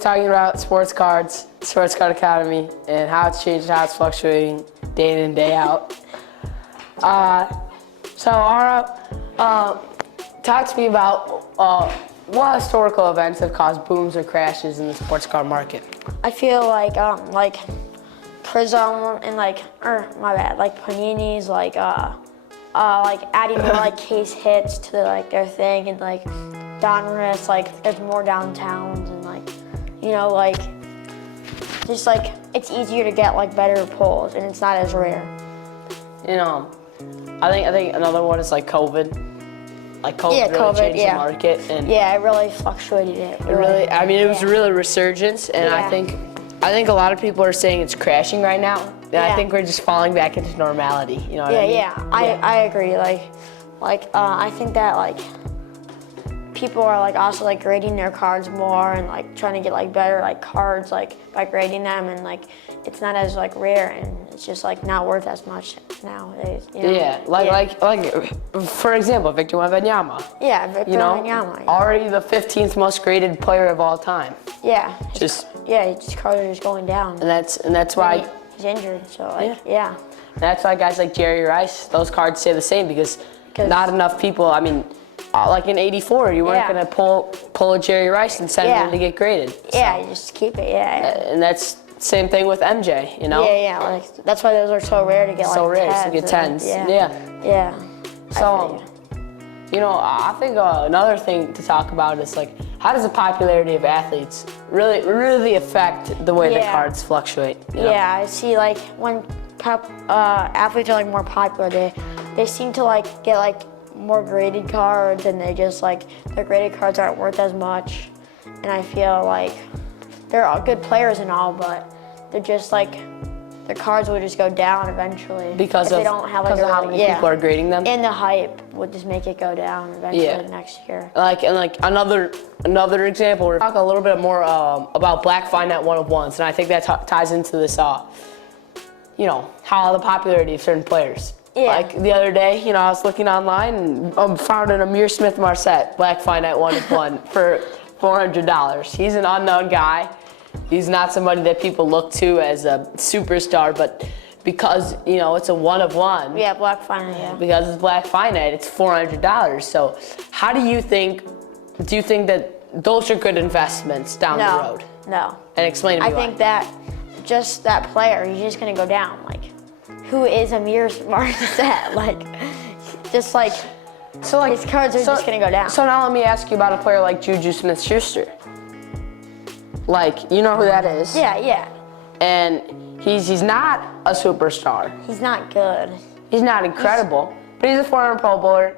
Talking about sports cards, Sports Card Academy, and how it's changed, how it's fluctuating day in and day out. So, Ara, talk to me about what historical events have caused booms or crashes in the sports card market. I feel like Prism and like Panini's like adding more like case hits to their thing, and like Donruss, like there's more downtowns, and just like it's easier to get like better pulls, and it's not as rare. I think another one is like COVID. Like COVID really changed the market, and it really fluctuated it. It was really resurgence, and I think a lot of people are saying it's crashing right now, and I think we're just falling back into normality. You know what I mean? I agree. I think that people are also grading their cards more and trying to get better cards by grading them, and it's not as rare, and it's just not worth as much nowadays. For example, Victor Wembanyama. Yeah, Victor Wembanyama. Already the 15th most graded player of all time. Yeah. His cards are just going down. And that's why he's injured. So That's why guys like Jerry Rice, those cards stay the same because not enough people. I mean, like in '84, you weren't gonna pull a Jerry Rice and send him to get graded. Yeah, you just keep it. And that's same thing with MJ. That's why those are so rare to get. So rare to get 10s. Yeah. So, I think another thing to talk about is how does the popularity of athletes really affect the way the cards fluctuate? Yeah, I see when athletes are more popular, they seem to get more graded cards, and they just their graded cards aren't worth as much, and I feel they're all good players and all, but they're just their cards will just go down eventually because they don't have how many people are grading them, and the hype would just make it go down eventually next year. Another example, we're talking a little bit more about Black Finite 1-of-1s, and I think that ties into this how the popularity of certain players. Yeah. The other day, I was looking online and found an Amir Smith-Marset Black Finite 1-of-1 for $400. He's an unknown guy. He's not somebody that people look to as a superstar, but because it's a 1-of-1. Yeah, Black Finite. Yeah. Because it's Black Finite, it's $400. So, how do you think? Do you think that those are good investments down the road? No. And explain to me why. I think that just that player, he's just gonna go down. Who is Amir Marset? His cards are just gonna go down. So now let me ask you about a player like Juju Smith-Schuster. You know who that is? Yeah. And he's not a superstar. He's not good. He's not incredible, but he's a former Pro Bowler.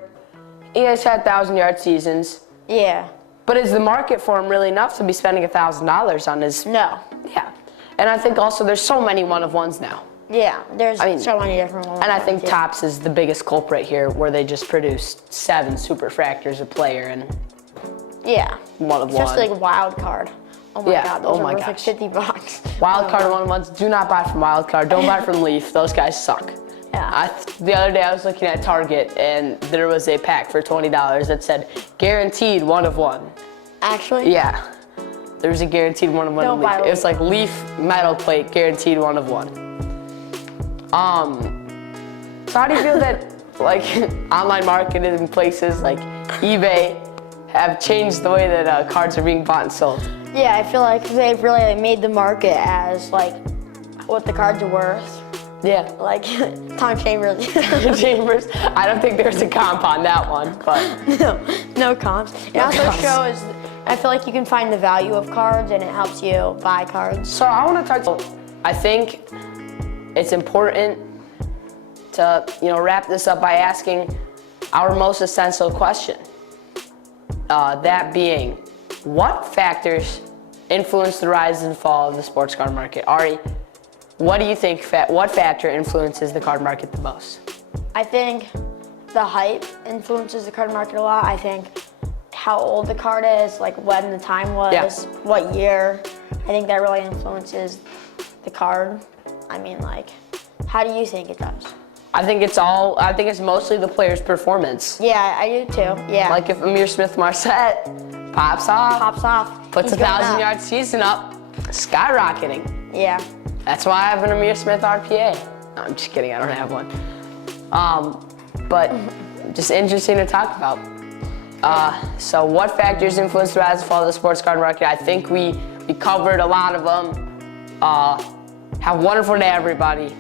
He has had 1,000-yard seasons. Yeah. But is the market for him really enough to be spending $1,000 on his? No. Yeah. And I think also there's so many 1-of-1s now. Yeah, there's so many different ones. And I think Topps is the biggest culprit here, where they just produced 7 superfractors a player and 1-of-1. Especially Wild Card. Oh my God, those are worth $50. Wild Card 1-of-1s, do not buy from Wild Card. Don't buy from Leaf. Those guys suck. Yeah. The other day I was looking at Target, and there was a pack for $20 that said guaranteed 1-of-1. Actually? Yeah. There was a guaranteed 1-of-1 in Leaf. It was Leaf metal plate, guaranteed 1-of-1. So how do you feel that online marketing places like eBay have changed the way that cards are being bought and sold? Yeah, I feel they've really made the market as what the cards are worth. Yeah. Tom Chambers. Chambers. I don't think there's a comp on that one, but no comps. It also shows. I feel you can find the value of cards, and it helps you buy cards. So I want to talk. I think it's important to wrap this up by asking our most essential question. That being, what factors influence the rise and fall of the sports card market? Ari, what do you think? What factor influences the card market the most? I think the hype influences the card market a lot. I think how old the card is, when the time was, what year. I think that really influences the card. I mean, how do you think it does? I think it's mostly the player's performance. Yeah, I do too. Yeah. If Amir Smith-Marset pops off. Pops off. Puts He's a going up. 1,000-yard season up, skyrocketing. Yeah. That's why I have an Amir Smith RPA. No, I'm just kidding, I don't have one. But just interesting to talk about. So what factors influence the rise and fall of the sports card market? I think we covered a lot of them. Have a wonderful day, everybody.